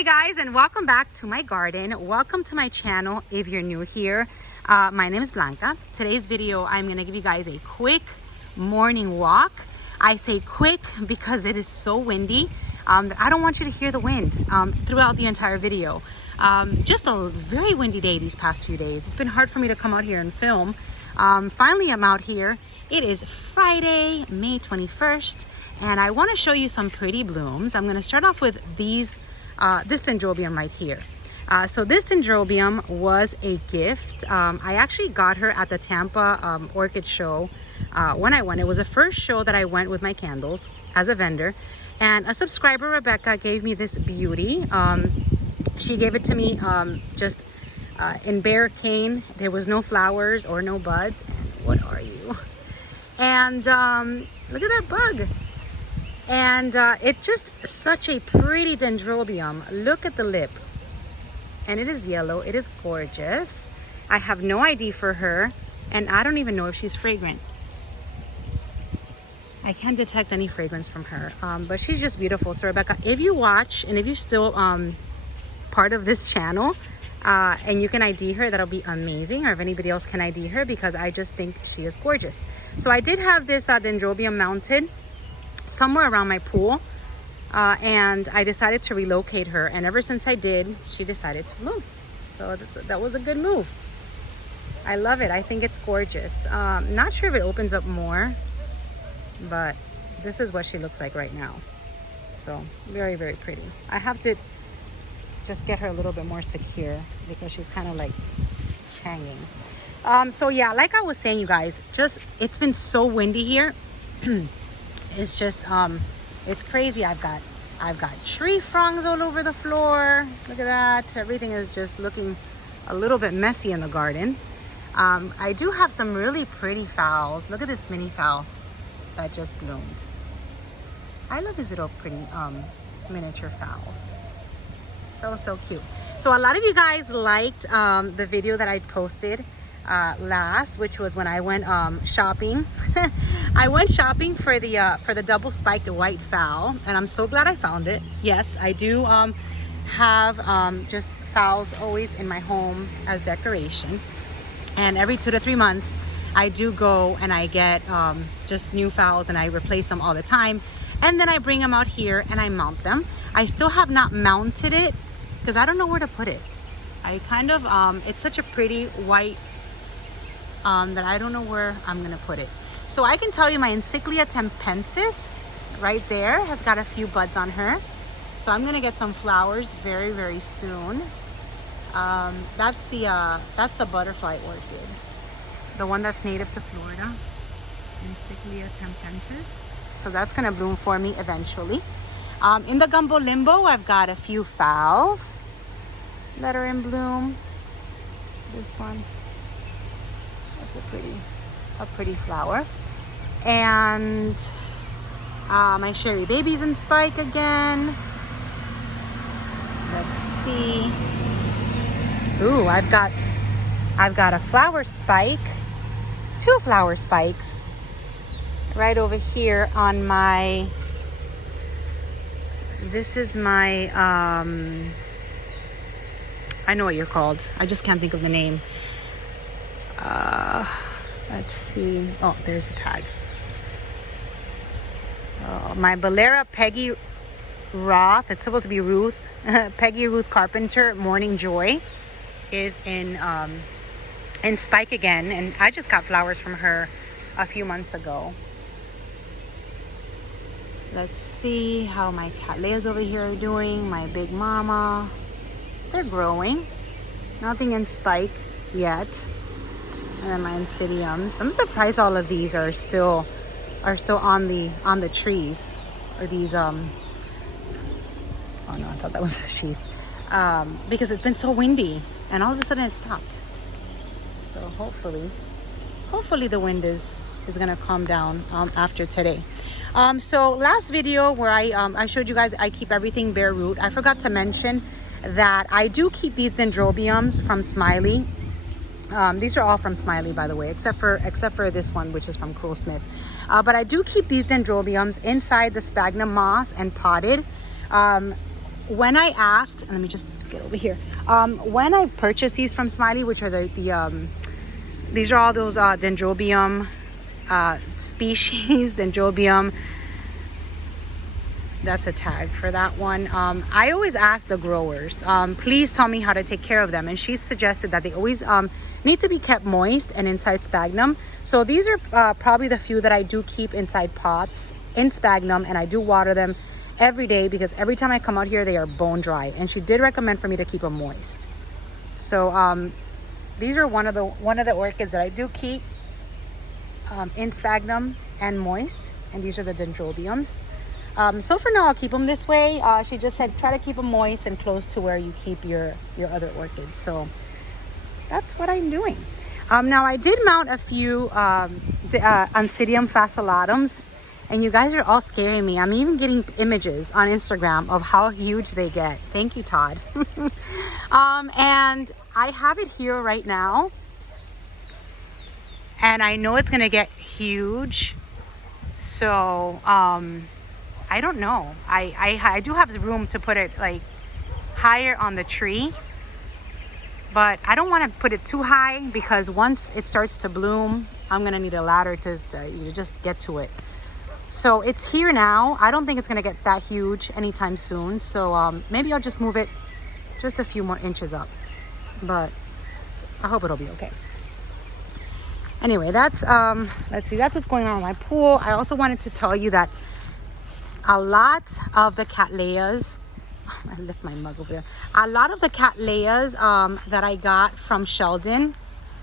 Hey guys, and welcome back to my garden. Welcome to my channel if you're new here. My name is Blanca. Today's video, I'm gonna give you guys a quick morning walk. I say quick because it is so windy. I don't want you to hear the wind throughout the entire video. Just a very windy day these past few days. It's been hard for me to come out here and film. Finally, I'm out here. It is Friday, May 21st, and I want to show you some pretty blooms. I'm going to start off with this dendrobium right here. So this dendrobium was a gift. I actually got her at the Tampa Orchid show when I went. It was the first show that I went with my candles as a vendor, and a subscriber, Rebecca, gave me this beauty. She gave it to me just in bare cane. There was no flowers or no buds. And what are you? And look at that bug. And it's just such a pretty dendrobium. Look at the lip. And it is yellow. It is gorgeous. I have no ID for her, and I don't even know if she's fragrant. I can't detect any fragrance from her, but she's just beautiful. So Rebecca, if you watch and if you're still part of this channel and you can ID her, that'll be amazing. Or if anybody else can ID her, because I just think she is gorgeous. So I did have this dendrobium mounted somewhere around my pool, and I decided to relocate her, and ever since I did, she decided to bloom. So that was a good move. I love it. I think it's gorgeous. Not sure if it opens up more, but this is what she looks like right now. So very, very pretty. I have to just get her a little bit more secure because she's kind of like hanging. So yeah, like I was saying, you guys, just it's been so windy here. It's just it's crazy. I've got tree fronds all over the floor. Look at that. Everything is just looking a little bit messy in the garden. I do have some really pretty phals. Look at this mini phal that just bloomed. I love these little pretty miniature phals. So cute. So a lot of you guys liked the video that I posted last, which was when I went shopping. I went shopping for the double spiked white phal, and I'm so glad I found it. Yes, I do have just phals always in my home as decoration, and every 2 to 3 months I do go and I get just new phals, and I replace them all the time, and then I bring them out here and I mount them. I still have not mounted it because I don't know where to put it. I kind of it's such a pretty white that I don't know where I'm gonna put it. So I can tell you my Encyclia tempensis right there has got a few buds on her. So I'm gonna get some flowers very, very soon. That's a butterfly orchid, the one that's native to Florida, Encyclia tempensis. So that's gonna bloom for me eventually. In the gumbo limbo, I've got a few phals that are in bloom. This one, that's a pretty flower. And my Sherry Baby's in spike again. Let's see. Ooh, I've got a flower spike, 2 flower spikes right over here on my, this is my I know what you're called, I just can't think of the name. Let's see. Oh, there's a tag. Oh, my Bolera Peggy Roth, it's supposed to be Ruth, Peggy Ruth Carpenter Morning Joy is in spike again, and I just got flowers from her a few months ago. Let's see how my Cattleyas over here are doing. My Big Mama, they're growing. Nothing in spike yet. And then my Insidiums. I'm surprised all of these are still on the trees. Or these oh no, I thought that was a sheath. Because it's been so windy and all of a sudden it stopped. So hopefully the wind is gonna calm down after today. So last video where I showed you guys I keep everything bare root, I forgot to mention that I do keep these dendrobiums from Smiley. These are all from Smiley, by the way, except for this one, which is from Cruel Smith. But I do keep these dendrobiums inside the sphagnum moss and potted. when I asked, let me just get over here. When I purchased these from Smiley, which are these are all those Dendrobium species, Dendrobium. That's a tag for that one. I always ask the growers, please tell me how to take care of them. And she suggested that they always need to be kept moist and inside sphagnum. So these are probably the few that I do keep inside pots in sphagnum, and I do water them every day because every time I come out here, they are bone dry. And she did recommend for me to keep them moist. So these are one of the orchids that I do keep in sphagnum and moist. And these are the Dendrobiums. So for now, I'll keep them this way. She just said try to keep them moist and close to where you keep your other orchids. So that's what I'm doing. Now I did mount a few Oncidium fascillatum, and you guys are all scaring me. I'm even getting images on Instagram of how huge they get. Thank you, Todd. And I have it here right now, and I know it's gonna get huge. So I don't know. I do have room to put it like higher on the tree, but I don't want to put it too high because once it starts to bloom, I'm gonna need a ladder to just get to it. So it's here now. I don't think it's gonna get that huge anytime soon. So maybe I'll just move it just a few more inches up, but I hope it'll be okay. Anyway, that's let's see, that's what's going on in my pool. I also wanted to tell you that a lot of the cattleyas, I left my mug over there. A lot of the cattleyas that I got from Sheldon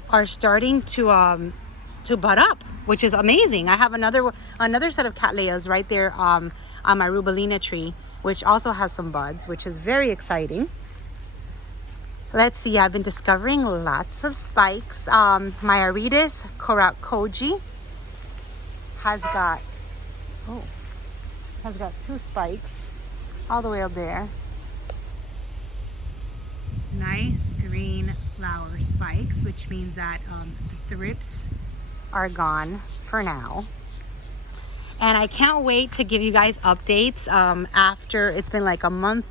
are starting to bud up, which is amazing. I have another set of cattleyas right there on my rubellina tree, which also has some buds, which is very exciting. Let's see, I've been discovering lots of spikes. My Aridis Koji has got two spikes all the way up there. Nice green flower spikes, which means that the thrips are gone for now. And I can't wait to give you guys updates after it's been like a month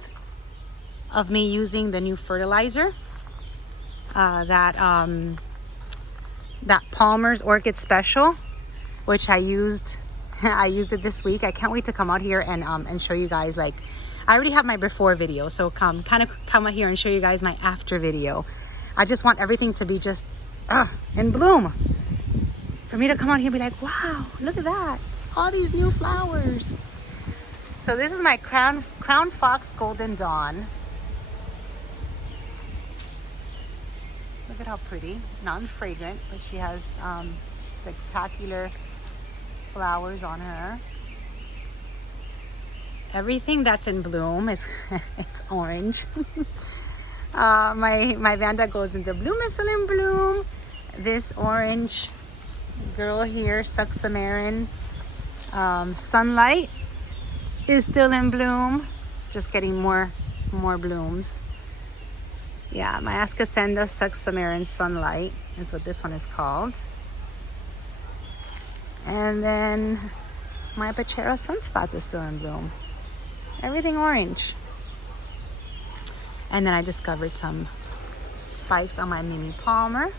of me using the new fertilizer. That Palmer's Orchid Special, which I used it this week. I can't wait to come out here and show you guys. Like, I already have my before video, so come out here and show you guys my after video. I just want everything to be just in bloom. For me to come out here and be like, wow, look at that. All these new flowers. So this is my Crown Fox Golden Dawn. Look at how pretty. Non-fragrant, but she has spectacular flowers on her. Everything that's in bloom is it's orange. My Vanda goes into bloom is still in bloom. This orange girl here, Suxamarin Sunlight, is still in bloom, just getting more blooms. Yeah, my Ascasenda Suxamarin Sunlight is what this one is called. And then my Pachera Sunspots is still in bloom. Everything orange. And then I discovered some spikes on my Mimi Palmer.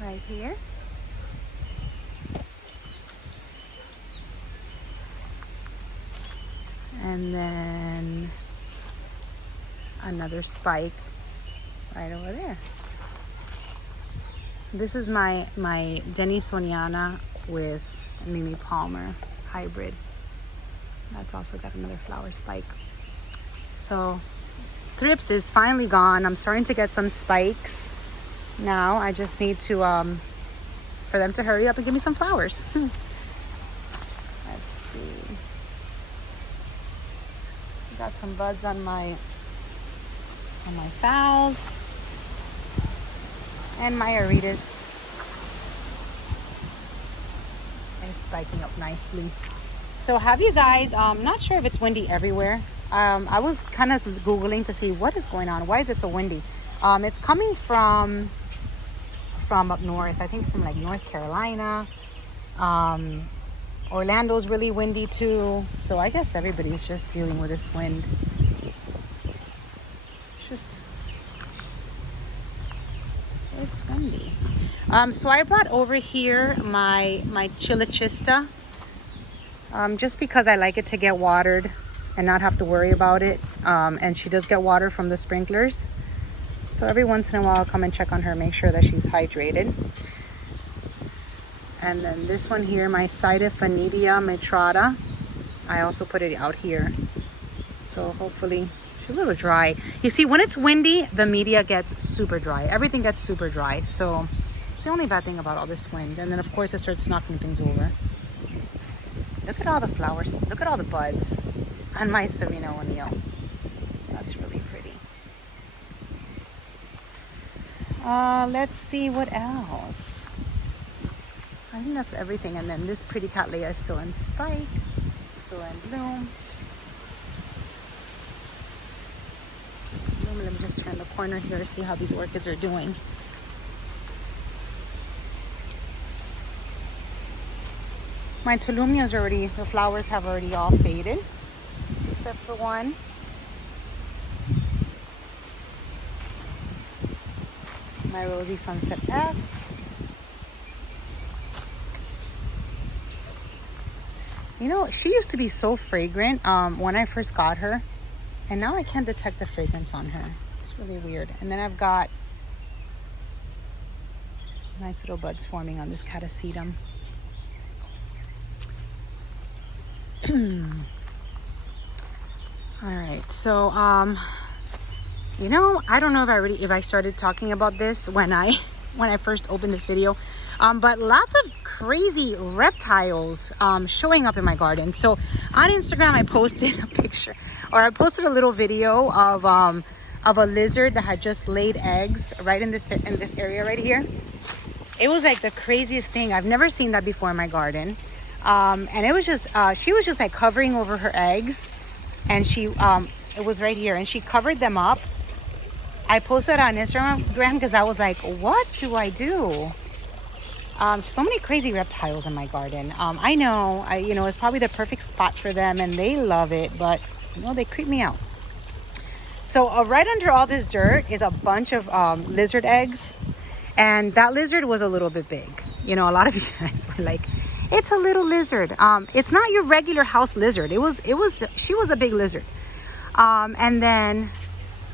Right here. And then another spike right over there. This is my Denisoniana with Mimi Palmer hybrid. That's also got another flower spike. So thrips is finally gone. I'm starting to get some spikes now. I just need to for them to hurry up and give me some flowers. Let's see. Got some buds on my phals. And my Aridis is spiking up nicely. So have you guys, not sure if it's windy everywhere. I was kind of Googling to see what is going on. Why is it so windy? It's coming from up north. I think from like North Carolina, Orlando's really windy too. So I guess everybody's just dealing with this wind. It's just, it's windy. So I brought over here my Chilichista, just because I like it to get watered and not have to worry about it. And she does get water from the sprinklers. So every once in a while I'll come and check on her, make sure that she's hydrated. And then this one here, my Cydiphanidia metrata, I also put it out here. So hopefully she's a little dry. You see, when it's windy, the media gets super dry. Everything gets super dry. So it's the only bad thing about all this wind. And then of course it starts knocking things over. Look at all the flowers. Look at all the buds on my Savino O'Neill. That's really pretty. Let's see what else. I think that's everything. And then this pretty Cattleya is still in spike, still in bloom. Let me just turn the corner here to see how these orchids are doing. My Tolumnias already, the flowers have already all faded, except for one. My Rosy Sunset F. You know, she used to be so fragrant when I first got her, and now I can't detect the fragrance on her. It's really weird. And then I've got nice little buds forming on this Catasetum. All right, so you know, I don't know if I started talking about this when I first opened this video, but lots of crazy reptiles showing up in my garden. So on Instagram I posted a picture, or I posted a little video of a lizard that had just laid eggs right in this area right here. It was like the craziest thing. I've never seen that before in my garden. And it was just she was just like covering over her eggs, and she it was right here, and she covered them up. I posted on Instagram because I was like, what do I do? So many crazy reptiles in my garden. I know, you know, it's probably the perfect spot for them and they love it, but you know, they creep me out. So right under all this dirt is a bunch of lizard eggs, and that lizard was a little bit big. You know, a lot of you guys were like, it's a little lizard. It's not your regular house lizard. She was a big lizard. And then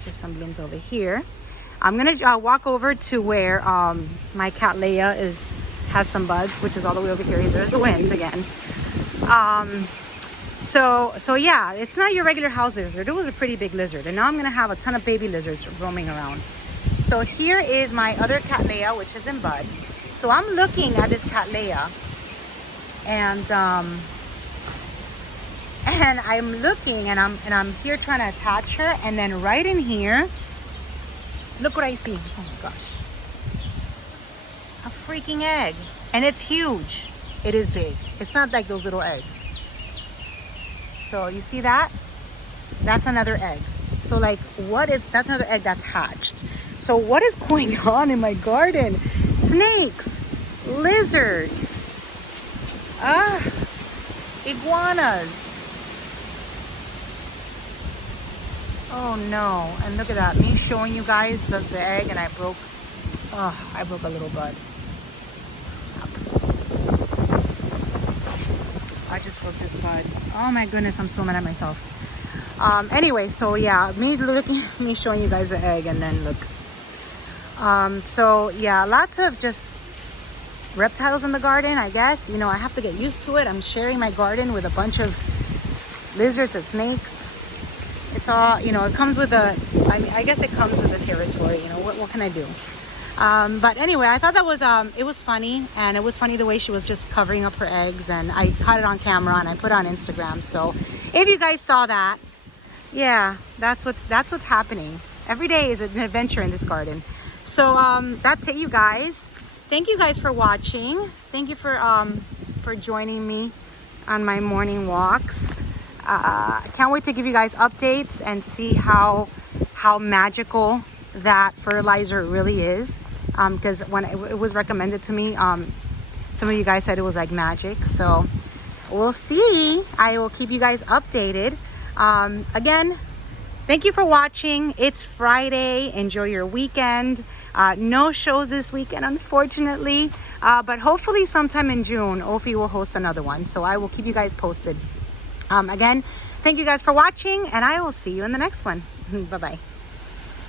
there's some blooms over here. I'm gonna walk over to where my Cattleya has some buds, which is all the way over here. There's the wind again. So yeah, it's not your regular house lizard. It was a pretty big lizard, and now I'm gonna have a ton of baby lizards roaming around. So here is my other Cattleya, which is in bud. So I'm looking at this Cattleya, and I'm looking, and I'm here trying to attach her, and then right in here, look what I see. Oh my gosh, a freaking egg, and it's huge. It is big. It's not like those little eggs. So you see that? That's another egg. So like, that's another egg that's hatched. So what is going on in my garden? Snakes, lizards, iguanas. Oh no, and look at that, me showing you guys the egg, and I broke a little bud. I just broke this bud. Oh my goodness, I'm so mad at myself. Anyway, so yeah, me showing you guys the egg, and then look. So yeah, lots of just reptiles in the garden, I guess. You know, I have to get used to it. I'm sharing my garden with a bunch of lizards and snakes. It's all, you know, it comes with I guess it comes with the territory, you know, what can I do? But anyway, I thought that was, it was funny, and it was funny the way she was just covering up her eggs, and I caught it on camera and I put it on Instagram. So if you guys saw that, yeah, that's what's happening. Every day is an adventure in this garden. So that's it, you guys. Thank you guys for watching. Thank you for joining me on my morning walks. I can't wait to give you guys updates and see how magical that fertilizer really is, because when it was recommended to me, some of you guys said it was like magic. So we'll see. I will keep you guys updated. Again, thank you for watching. It's Friday. Enjoy your weekend. No shows this weekend, unfortunately. But hopefully sometime in June, Ophi will host another one. So I will keep you guys posted. Again, thank you guys for watching, and I will see you in the next one. Bye-bye.